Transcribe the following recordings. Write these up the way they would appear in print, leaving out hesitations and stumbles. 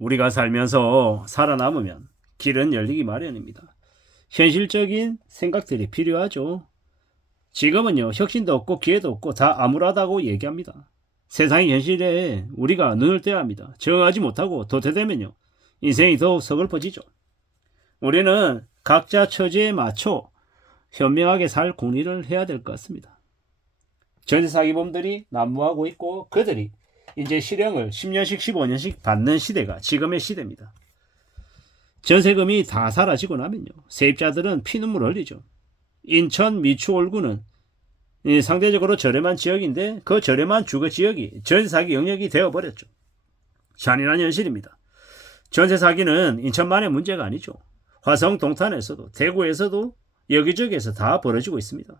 우리가 살면서 살아남으면 길은 열리기 마련입니다. 현실적인 생각들이 필요하죠. 지금은요, 혁신도 없고 기회도 없고 다 암울하다고 얘기합니다. 세상의 현실에 우리가 눈을 떼야 합니다. 정하지 못하고 도태되면요, 인생이 더욱 서글퍼지죠. 우리는 각자 처지에 맞춰 현명하게 살 공리를 해야 될 것 같습니다. 전세 사기범들이 난무하고 있고 그들이 이제 실형을 10년씩 15년씩 받는 시대가 지금의 시대입니다. 전세금이 다 사라지고 나면요, 세입자들은 피눈물 흘리죠. 인천 미추홀구는 상대적으로 저렴한 지역인데 그 저렴한 주거 지역이 전세 사기 영역이 되어버렸죠. 잔인한 현실입니다. 전세 사기는 인천만의 문제가 아니죠. 화성 동탄에서도 대구에서도 여기저기에서 다 벌어지고 있습니다.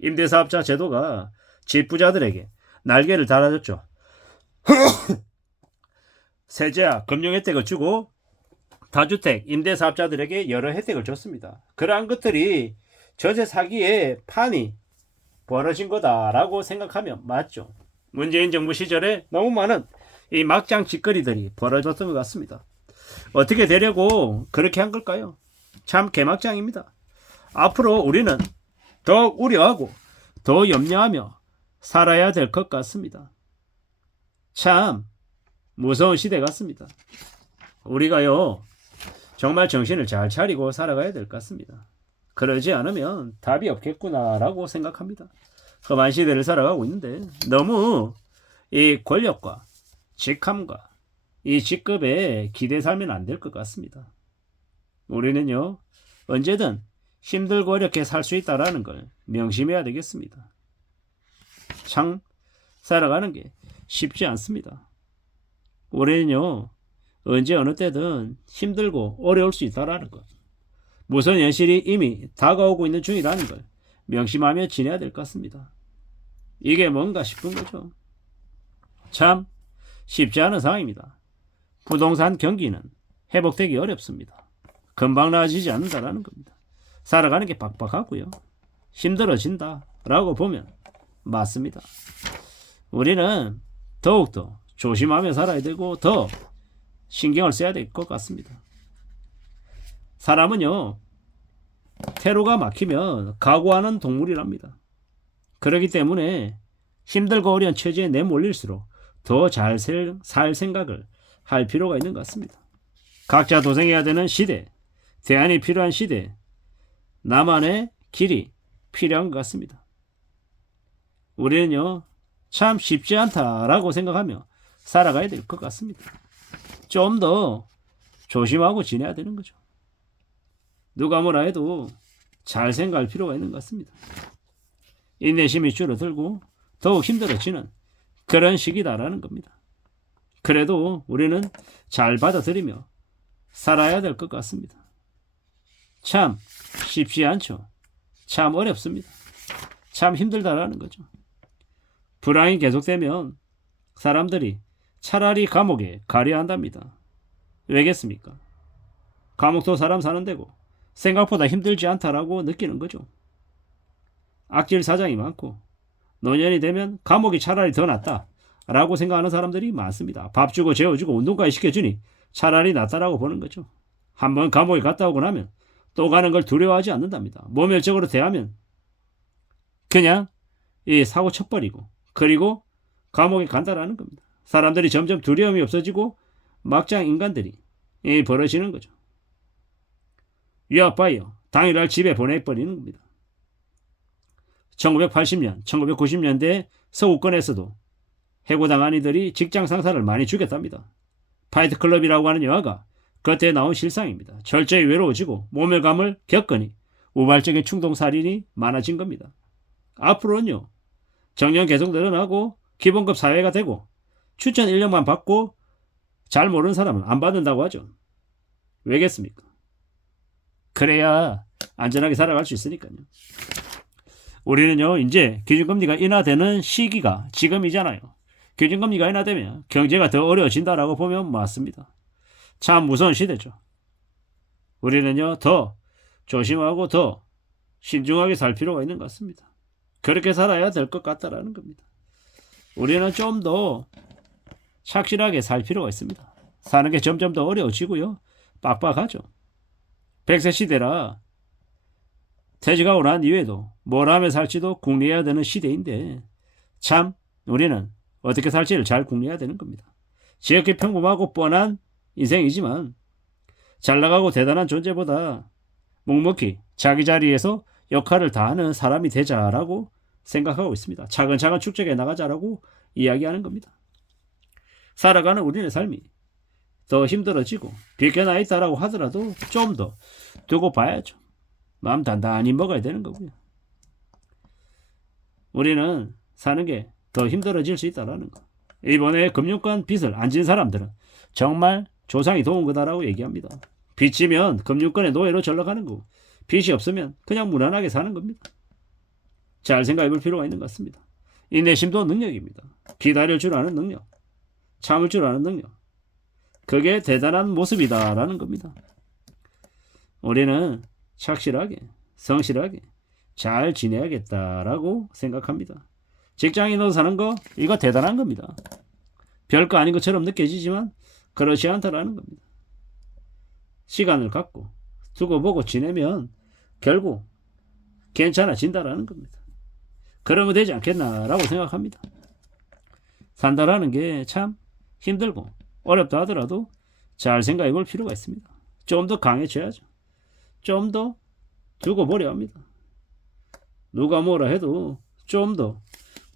임대사업자 제도가 집부자들에게 날개를 달아줬죠. 세제와 금융 혜택을 주고 다주택 임대사업자들에게 여러 혜택을 줬습니다. 그러한 것들이 전세 사기의 판이 벌어진 거다라고 생각하면 맞죠. 문재인 정부 시절에 너무 많은 이 막장 짓거리들이 벌어졌던 것 같습니다. 어떻게 되려고 그렇게 한 걸까요? 참 개막장입니다. 앞으로 우리는 더 우려하고 더 염려하며 살아야 될 것 같습니다. 참 무서운 시대 같습니다. 우리가요, 정말 정신을 잘 차리고 살아가야 될 것 같습니다. 그러지 않으면 답이 없겠구나라고 생각합니다. 험한 시대를 살아가고 있는데 너무 이 권력과 직함과 이 직급에 기대 살면 안 될 것 같습니다. 우리는요, 언제든 힘들고 어렵게 살 수 있다는 걸 명심해야 되겠습니다. 참 살아가는 게 쉽지 않습니다. 우리는요, 언제 어느 때든 힘들고 어려울 수 있다는 것, 무서운 현실이 이미 다가오고 있는 중이라는 걸 명심하며 지내야 될 것 같습니다. 이게 뭔가 싶은 거죠. 참 쉽지 않은 상황입니다. 부동산 경기는 회복되기 어렵습니다. 금방 나아지지 않는다라는 겁니다. 살아가는 게 빡빡하고요, 힘들어진다라고 보면 맞습니다. 우리는 더욱더 조심하며 살아야 되고 더 신경을 써야 될 것 같습니다. 사람은요, 퇴로가 막히면 각오하는 동물이랍니다. 그렇기 때문에 힘들고 어려운 처지에 내몰릴수록 더 잘 살 생각을 할 필요가 있는 것 같습니다. 각자 도생해야 되는 시대, 대안이 필요한 시대, 나만의 길이 필요한 것 같습니다. 우리는요, 참 쉽지 않다라고 생각하며 살아가야 될 것 같습니다. 좀 더 조심하고 지내야 되는 거죠. 누가 뭐라 해도 잘 생각할 필요가 있는 것 같습니다. 인내심이 줄어들고 더욱 힘들어지는 그런 시기다라는 겁니다. 그래도 우리는 잘 받아들이며 살아야 될 것 같습니다. 참 쉽지 않죠. 참 어렵습니다. 참 힘들다라는 거죠. 불황이 계속되면 사람들이 차라리 감옥에 가려 한답니다. 왜겠습니까? 감옥도 사람 사는 데고 생각보다 힘들지 않다라고 느끼는 거죠. 악질 사장이 많고 노년이 되면 감옥이 차라리 더 낫다라고 생각하는 사람들이 많습니다. 밥 주고 재워주고 운동까지 시켜주니 차라리 낫다라고 보는 거죠. 한번 감옥에 갔다 오고 나면 또 가는 걸 두려워하지 않는답니다. 모멸적으로 대하면 그냥 이 사고 쳐버리고 그리고 감옥에 간다라는 겁니다. 사람들이 점점 두려움이 없어지고 막장 인간들이 벌어지는 거죠. 유아바이어 당일날 집에 보내버리는 겁니다. 1980년, 1990년대 서구권에서도 해고당한 이들이 직장 상사를 많이 죽였답니다. 파이트클럽이라고 하는 영화가 그때 나온 실상입니다. 철저히 외로워지고 모멸감을 겪으니 우발적인 충동살인이 많아진 겁니다. 앞으로는요, 정년 계속 늘어나고 기본급 사회가 되고 추천 1년만 받고 잘 모르는 사람은 안 받는다고 하죠. 왜겠습니까? 그래야 안전하게 살아갈 수 있으니까요. 우리는요, 이제 기준금리가 인하되는 시기가 지금이잖아요. 기준금리가 인하되면 경제가 더 어려워진다라고 보면 맞습니다. 참 무서운 시대죠. 우리는요, 더 조심하고 더 신중하게 살 필요가 있는 것 같습니다. 그렇게 살아야 될 것 같다라는 겁니다. 우리는 좀 더 착실하게 살 필요가 있습니다. 사는 게 점점 더 어려워지고요. 빡빡하죠. 100세 시대라 퇴직하고 난 이후에도 뭘 하며 살지도 궁리해야 되는 시대인데 참 우리는 어떻게 살지를 잘 궁리해야 되는 겁니다. 지극히 평범하고 뻔한 인생이지만 잘나가고 대단한 존재보다 묵묵히 자기 자리에서 역할을 다하는 사람이 되자라고 생각하고 있습니다. 차근차근 축적해 나가자라고 이야기하는 겁니다. 살아가는 우리의 삶이 더 힘들어지고 비껴나 있다라고 하더라도 좀 더 두고 봐야죠. 마음 단단히 먹어야 되는 거고요. 우리는 사는 게 더 힘들어질 수 있다라는 거. 일본의 금융권 빚을 안 진 사람들은 정말 조상이 도운 거다라고 얘기합니다. 빚지면 금융권의 노예로 전락하는 거고 빚이 없으면 그냥 무난하게 사는 겁니다. 잘 생각해 볼 필요가 있는 것 같습니다. 인내심도 능력입니다. 기다릴 줄 아는 능력, 참을 줄 아는 능력. 그게 대단한 모습이다라는 겁니다. 우리는 착실하게, 성실하게 잘 지내야겠다라고 생각합니다. 직장인으로 사는 거 이거 대단한 겁니다. 별거 아닌 것처럼 느껴지지만 그렇지 않다라는 겁니다. 시간을 갖고 두고 보고 지내면 결국 괜찮아진다라는 겁니다. 그러면 되지 않겠나라고 생각합니다. 산다라는 게 참 힘들고 어렵다 하더라도 잘 생각해 볼 필요가 있습니다. 좀 더 강해져야죠. 좀 더 두고 보려 합니다. 누가 뭐라 해도 좀 더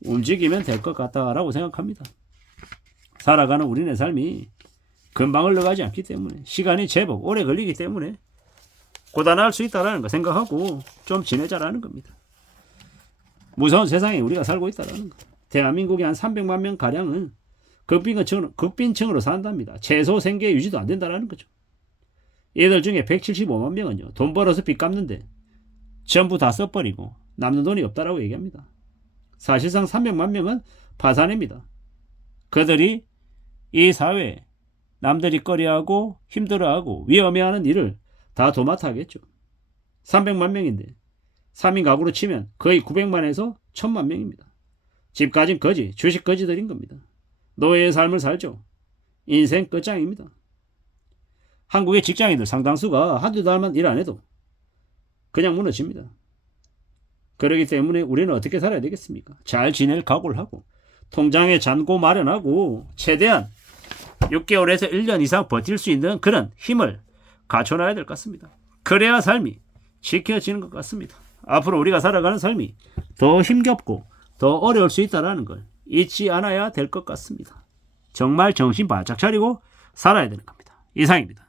움직이면 될 것 같다라고 생각합니다. 살아가는 우리네 삶이 금방 흘러가지 않기 때문에 시간이 제법 오래 걸리기 때문에 고단할 수 있다는 거 생각하고 좀 지내자라는 겁니다. 무서운 세상에 우리가 살고 있다는 거. 대한민국의 한 300만 명 가량은 극빈층으로 산답니다. 최소 생계 유지도 안 된다는 거죠. 얘들 중에 175만 명은요. 돈 벌어서 빚 갚는데 전부 다 써버리고 남는 돈이 없다라고 얘기합니다. 사실상 300만 명은 파산입니다. 그들이 이 사회에 남들이 꺼려하고 힘들어하고 위험해하는 일을 다 도맡아 하겠죠. 300만 명인데 3인 가구로 치면 거의 900만에서 1000만 명입니다. 집 가진 거지, 주식 거지들인 겁니다. 노예의 삶을 살죠. 인생 끝장입니다. 한국의 직장인들 상당수가 한두 달만 일 안 해도 그냥 무너집니다. 그렇기 때문에 우리는 어떻게 살아야 되겠습니까? 잘 지낼 각오를 하고 통장에 잔고 마련하고 최대한 6개월에서 1년 이상 버틸 수 있는 그런 힘을 갖춰놔야 될 것 같습니다. 그래야 삶이 지켜지는 것 같습니다. 앞으로 우리가 살아가는 삶이 더 힘겹고 더 어려울 수 있다는 걸 잊지 않아야 될 것 같습니다. 정말 정신 바짝 차리고 살아야 되는 겁니다. 이상입니다.